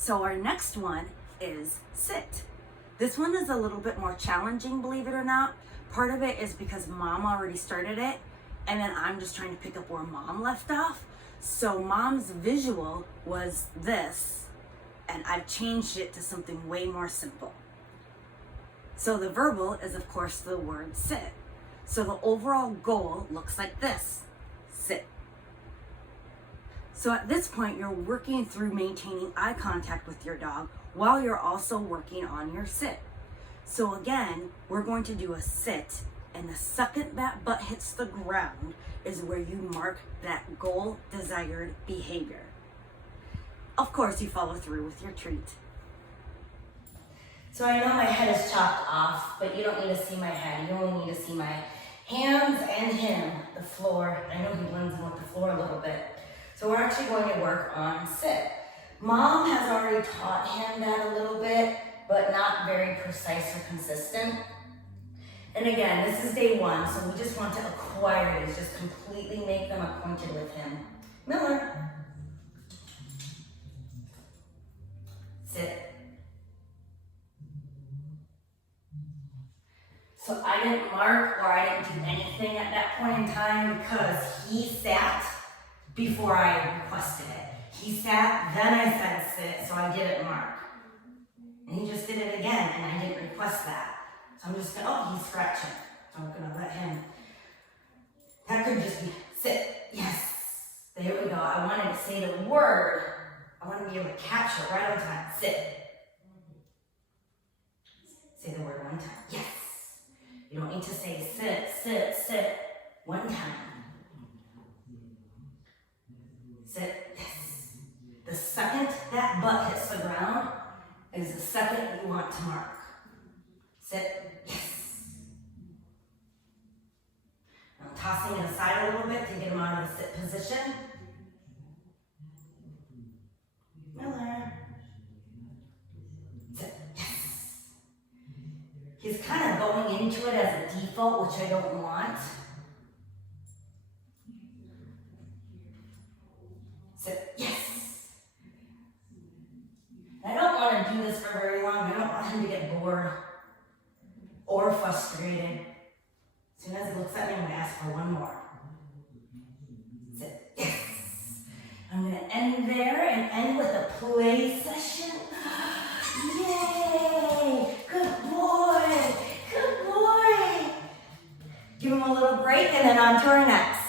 So our next one is sit. This one is a little bit more challenging, believe it or not. Part of it is because mom already started it, and then I'm just trying to pick up where mom left off. So mom's visual was this, and I've changed it to something way more simple. So the verbal is, of course, the word sit. So the overall goal looks like this: sit. So at this point, you're working through maintaining eye contact with your dog while you're also working on your sit. So again, we're going to do a sit, and the second that butt hits the ground is where you mark that goal desired behavior. Of course, you follow through with your treat. So I know my head is chopped off, but you don't need to see my head. You only need to see my hands and him, the floor. I know he blends in with the floor a little bit. So we're actually going to work on sit. Mom has already taught him that a little bit, but not very precise or consistent. And again, this is day one, so we just want to acquire it, just completely make them acquainted with him. Miller. Sit. So I didn't mark or I didn't do anything at that point in time because he sat before I requested it. He sat, then I said sit, so I didn't mark. And he just did it again, and I didn't request that. So I'm just gonna, oh, he's scratching. So I'm gonna let him. That could just be sit, yes. There we go. I wanted to say the word. I want to be able to catch it right on time. Sit. Say the word one time. Yes. You don't need to say sit, sit, sit one time. Sit, yes. The second that butt hits the ground is the second you want to mark. Sit, yes. I'm tossing it aside a little bit to get him out of the sit position. Miller. Sit, yes. He's kind of going into it as a default, which I don't want. Sit, yes. I don't want to do this for very long. I don't want him to get bored or frustrated. As soon as he looks at me, I'm going to ask for one more. Sit, yes. I'm going to end there and end with a play session. Yay! Good boy! Good boy! Give him a little break and then on to our next.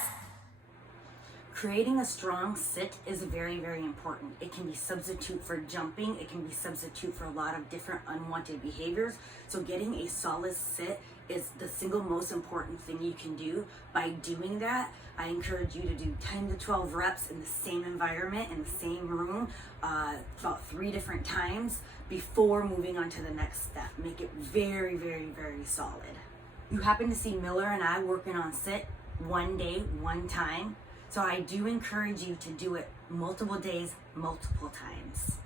Creating a strong sit is very, very important. It can be substitute for jumping. It can be substitute for a lot of different unwanted behaviors. So getting a solid sit is the single most important thing you can do. By doing that, I encourage you to do 10 to 12 reps in the same environment, in the same room, about 3 different times before moving on to the next step. Make it very, very, very solid. You happen to see Miller and I working on sit one day, one time. So I do encourage you to do it multiple days, multiple times.